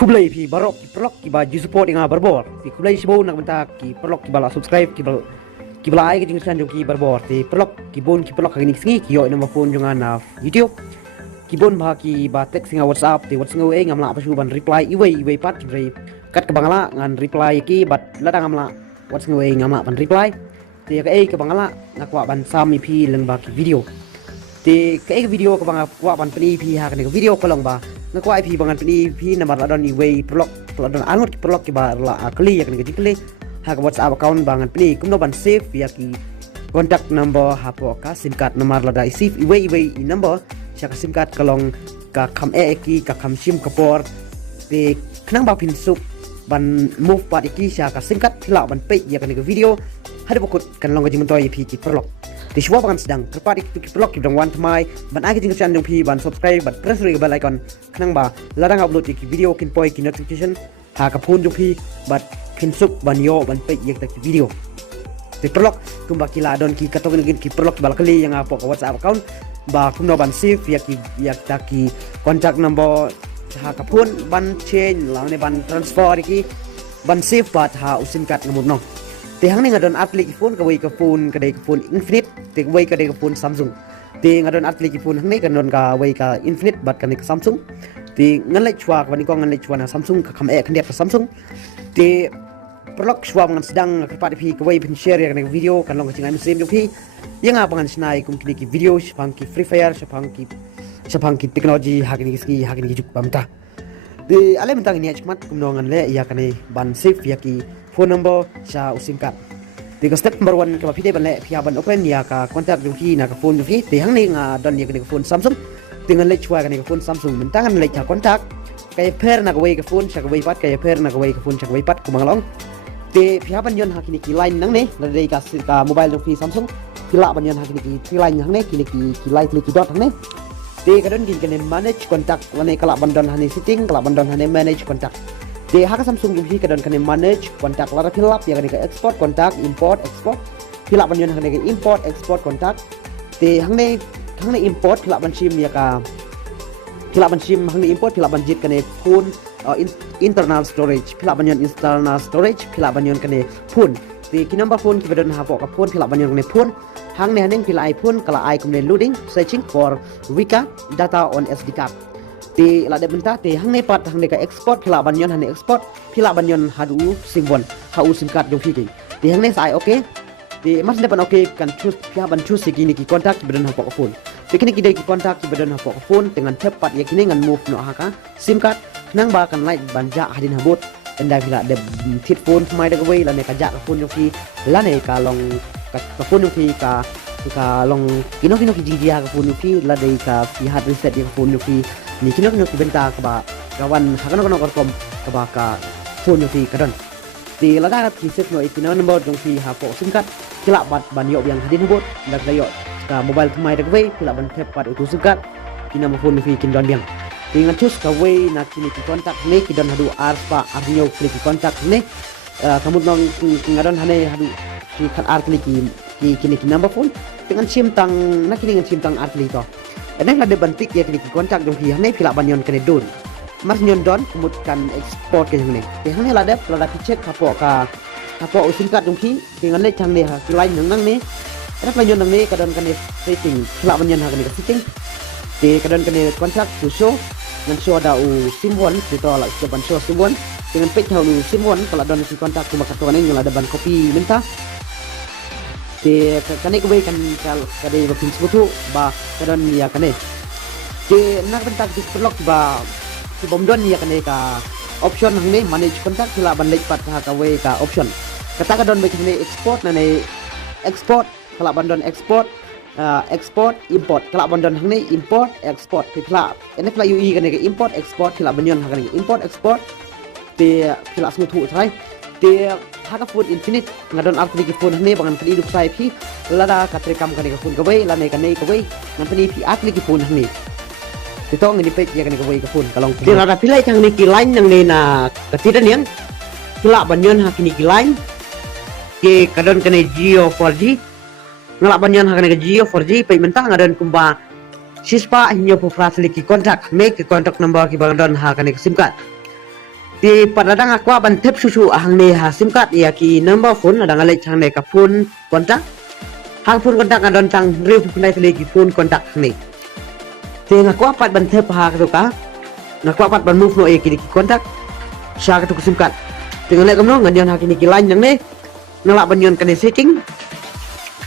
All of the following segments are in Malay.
kublai pi barok ki perlok ki baju support yang barbor pi kublai sibo nak bentak ki perlok ki bala subscribe ki bala ai ki jing san ki barbor ti perlok ki bon ki perlok kagini singi ki yo nama phone jangan na YouTube ki bon bah ki ba text singa WhatsApp ti WhatsApp ngau ngamla pasu ban reply iwei pat re kat ke bangala ngan reply ki bat ladang ngamla WhatsApp ngau ngamla ban reply ti ka ke bangala nakwa ban sam pi leng ba ki video ti ke video ke bangala wa ban pi ha ka video kolong ba nakwa IP bangan pi nomor ladon iwei perlok ladon angut perlok ki ba la akli ya kan kali ha ka WhatsApp account bangan pi kumno ban save ya ki contact number ha po ka sim card nomor lada save iwei number sya ka sim card kalong ka kham ki ka kham sim ka por te knang ba pin sup ban move pat ki sya ka sim card thila ban pe ya kan video hada bokut kan long jing toy pi ki perlok di semua bangan sedang terpadik tu vlog kita wan tmai ban agi jing channel pi ban subscribe ban press bell icon kenang ba larang upload ki video kin poi ki notification ha ka phone ju pi bat kin sup ban yo ban pe yek tak video di vlog kumba kila don ki katong ngin ki vlog bal kali yang apa ka WhatsApp account ba kumno ban save ya ki contact number ha ka phone ban change lang ne ban transfer ki ban save bat ha usin kat ngamut no ti hang ni ngadon atli phone ka phone ka phone Infinite ti wei ka phone Samsung ti ngadon atli phone hang ni kan ka wei ka Infinite bat ka Samsung ti ngalai chwa ka ni ko ngalai chwa na Samsung ka kham kan dia Samsung ti perlok chwa ngan sedang ka pat pi ka wei pin share ya video kan long chingai muslim ju pi yang apa ngan snai kum ki video sapang ki Free Fire sapang ki teknologi hakini ki juk pamta ti ale mentang ni achmat kum nongan le ya kan ban save ya ki phone number sa usim card ti ka step number 1 ka pide ban le pia ban open ya ka contact ju ki na ka phone ju ki ti hang ni nga don ya ka phone Samsung dengan le chwa ka phone Samsung mentangan le ka contact kay pair na ka wei ka phone sa ka wei pat kay pair na ka wei ka phone sa ka wei pat kumang long ti pia ban yon hakini ki line nang ne na dei ka mobile ju ki Samsung pila ban yon hakini ki line hang ne ki line ki dot hang ne ti ka don kin kan manage contact wane kala ban don hani setting kala ban don hani manage contact di hak Samsung juga kadon kan manage kontak lara filap ya kan export kontak import export filap banyon kan import export kontak di hang ne import filap ban sim ya ka filap ban sim hang ne import filap ban jit kan phone internal storage filap banyon internal storage filap banyon kan phone di ki number phone ki badon ha ka phone filap banyon kan phone hang ne haning filai phone kala ai kum loading searching for wika data on SD card ti la de benta ti hang ne pat hang ne ka export phila banyon han export phila banyon hadu simbon ha u sim card do fi ti hang ne sai okay ti mas ne pan okay kan choose phia ban choose ki ni ki contact bedon ha pok phone ti kini ki de ki contact ki bedon ha pok phone dengan tepat ya kini ngan move no ha ka sim card nang ba kan like banja hadin habot endai phila de tit phone mai de wei la ne ka ja ka phone yo ki la ne ka long ka phone yo ki ka long kino ki dia ka phone yo ki la de ka fi hard reset ya ka phone yo ki ni kino ki benta ka ba kawan hakano kom ka ba ka phone yo ki kadon ti la da ki set no ikino number jong fi ha po sim card kila bat ban yo yang hadin bot dak da yo ka mobile mai dak we kila ban tap pat utu sim card kina mo phone fi kin don biang ti ngan chus ka we na kini ki kontak ne ki don hadu arpa arnyo klik ki kontak ne kamut nong ngadon hane hadu ki khat art klik ki kini ki number phone dengan sim tang na kini ngan sim tang art klik to enak ada bantik ya kini kontak jong hi hane pila banyon kene don mas nyon don kemudian export ke hane te hane la check kapo usim card jong hi dengan le chang ne ha ki line nang ne enak banyon nang ne kadon kene setting pila banyon ha kene setting te kadon kene kontak to show ngan show da u simbon to la ban show simbon dengan page ha u simbon kalau don si kontak kuma katone ngala ada ban copy minta te kane ko kan kal kade ba pin sebutu ba kadon ya kane te nak bentak di blog ba si bomdon ya kane ka option hang manage kontak sila ban lek pat ha ka we ka option kata kadon ba kane export na ne export kala bandon export export import kala bandon hang import export pila ene pila ui kane import export kala banyon hang import export te pila semutu thai te haka phone Infinite ngadon apli ki phone hne bangan kali duk sai phi lada katrekam kani ka phone ka wei la ne ka nei ka wei ngan pani phi apli ki phone hne ti tong ni page ya kani ka wei ka phone kalong ti rada pilai thang ni ki line nang ne na katida niang kila banyon ha kini ki line ke kadon kani Jio 4G ngala banyon ha kani Jio 4G pe mentang ngadon kumba sispa hinyo po frasli ki kontak ne ki kontak number ki bandon ha kani sim card Ti padadang aqua bantep susu ahang ne ha sim card ya ki number phone adang alek chang ne ka phone kontak hang phone kontak adon tang riu punai tele ki phone kontak ne te ngakwa pat bantep ha ka ka ngakwa pat ban move no e ki kontak sha ka tu sim card te ngalek kamno ngan yon ha ki line nang ne ngalak ban yon kane setting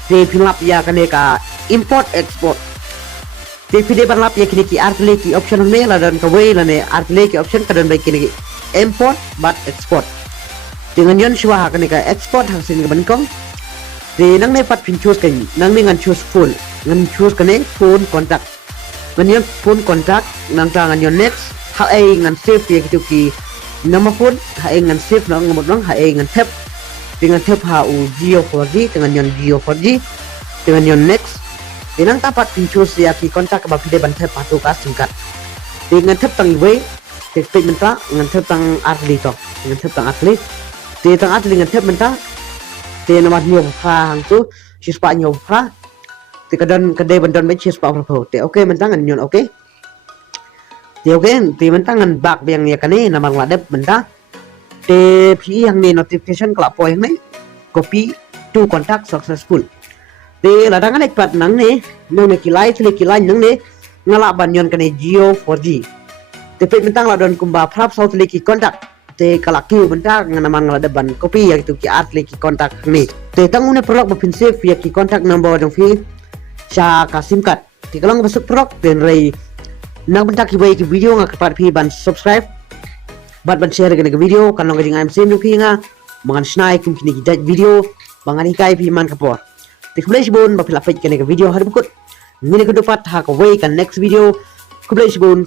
te pinlap ya kane ka import export te pide ban lap ya ki artle ki option me la dan ka way la ne artle ki option ka dan bai ki import but export dengan yon shwa ha kane ka export hang sin ban kong te nang ne pat pin choose kai nang ne ngan choose phone ngan choose kane phone contact ngan yon phone contact nang ta ngan yon next ha ai ngan save ya kitu ki number phone ha ai ngan save nang ngamot nang ha ai ngan tap dengan tap ha u Geo 4G dengan yon Geo 4G dengan yon next te nang ta pat pin choose ya ki contact ba pide ban tap patu ka singkat dengan tap tang way tek menta ngan tep tang atli to ngan tep tang atli te tang atli ngan tep menta te namat nyob pha hang tu sispa nyob pha te kadon kade bandon me sispa pho te okay menta ngan nyon okay te okay te menta ngan bak biang ya kane namang ladep menta te pi hang ne notification kala po hang ne copy to contact successful te ladangan ek pat nang ne nang ne kilai nang ne ngala ban yon kane Geo 4G te mentang la don kumba prap south leki kontak te kalaki mentang nganamang la deban kopi ya gitu ki art leki kontak ni te tangune prolog bapin save ya ki kontak number dong fi sha ka sim card te kalong masuk prolog den rei nang bentak ki bai ki video nga kapat pi ban subscribe bat ban share ke video kan long jing am sim yuki nga mangan snai kum kini ki video bangan ikai pi man kapor te kublai bon ba pila fit ke video har bukut ngine ko dopat ha ko wei kan next video kublai bon